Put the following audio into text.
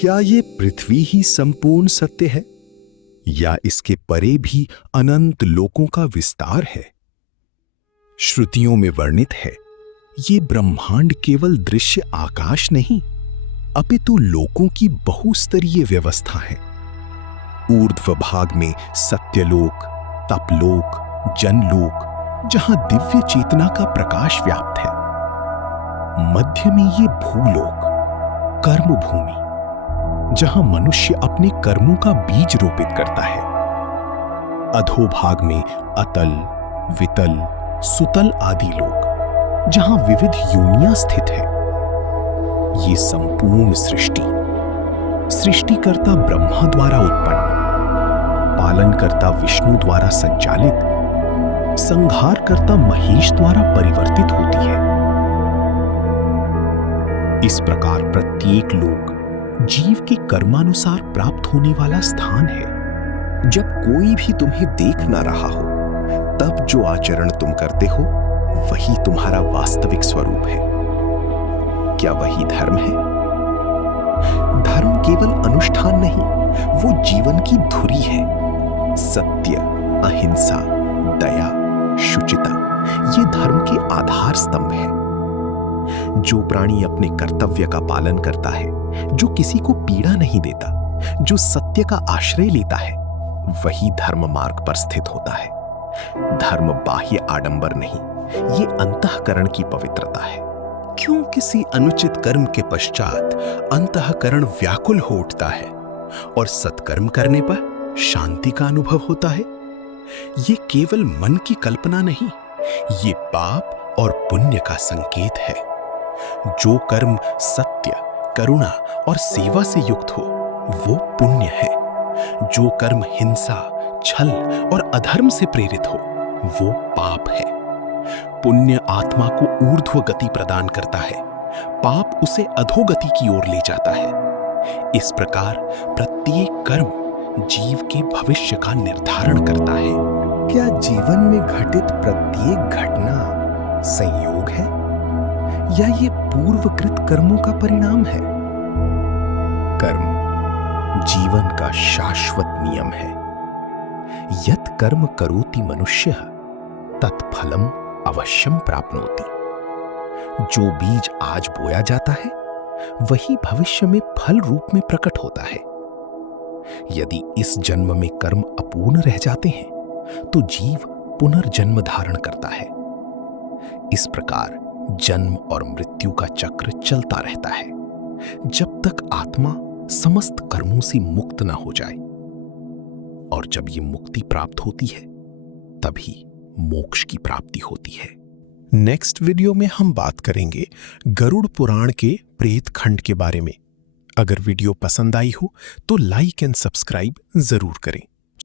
क्या ये पृथ्वी ही संपूर्ण सत्य है या इसके परे भी अनंत लोकों का विस्तार है? श्रुतियों में वर्णित है, ये ब्रह्मांड केवल दृश्य आकाश नहीं, अपितु लोकों की बहुस्तरीय व्यवस्था है। ऊर्ध्व भाग में सत्यलोक, तपलोक, जनलोक, जहां दिव्य चेतना का प्रकाश व्याप्त है। मध्य में ये भूलोक, कर्म भूमि, जहां मनुष्य अपने कर्मों का बीज रोपित करता है। अधोभाग में अतल, वितल, सुतल आदि लोक, जहां विविध योनियां स्थित है। ये संपूर्ण सृष्टिकर्ता ब्रह्मा द्वारा उत्पन्न, पालनकर्ता विष्णु द्वारा संचालित, संहारकर्ता महेश द्वारा परिवर्तित होती है। इस प्रकार प्रत्येक लोक जीव के कर्मानुसार प्राप्त होने वाला स्थान है। जब कोई भी तुम्हें देख ना रहा हो, तब जो आचरण तुम करते हो वही तुम्हारा वास्तविक स्वरूप है। क्या वही धर्म है? धर्म केवल अनुष्ठान नहीं, वो जीवन की धुरी है। सत्य, अहिंसा, दया, शुचिता, ये धर्म के आधार स्तंभ है। जो प्राणी अपने कर्तव्य का पालन करता है, जो किसी को पीड़ा नहीं देता, जो सत्य का आश्रय लेता है, वही धर्म मार्ग पर स्थित होता है। धर्म बाह्य आडंबर नहीं, ये अंतःकरण की पवित्रता है। क्यों किसी अनुचित कर्म के पश्चात अंतःकरण व्याकुल हो उठता है और सत्कर्म करने पर शांति का अनुभव होता है? ये केवल मन की कल्पना नहीं, ये पाप और पुण्य का संकेत है। जो कर्म सत्य, करुणा और सेवा से युक्त हो, वो पुण्य है। जो कर्म हिंसा, छल और अधर्म से प्रेरित हो, वो पाप है। पुण्य आत्मा को ऊर्ध्व गति प्रदान करता है, पाप उसे अधोगति की ओर ले जाता है। इस प्रकार प्रत्येक कर्म जीव के भविष्य का निर्धारण करता है। क्या जीवन में घटित प्रत्येक घटना संयोग है या ये पूर्वकृत कर्मों का परिणाम है? कर्म जीवन का शाश्वत नियम है। यत् कर्म करोति मनुष्यः तत्फलम् अवश्यम प्राप्नोति। जो बीज आज बोया जाता है, वही भविष्य में फल रूप में प्रकट होता है। यदि इस जन्म में कर्म अपूर्ण रह जाते हैं, तो जीव पुनर्जन्म धारण करता है। इस प्रकार जन्म और मृत्यु का चक्र चलता रहता है, जब तक आत्मा समस्त कर्मों से मुक्त न हो जाए। और जब ये मुक्ति प्राप्त होती है, तभी मोक्ष की प्राप्ति होती है। नेक्स्ट वीडियो में हम बात करेंगे गरुड़ पुराण के प्रेत खंड के बारे में। अगर वीडियो पसंद आई हो तो लाइक एंड सब्सक्राइब जरूर करें।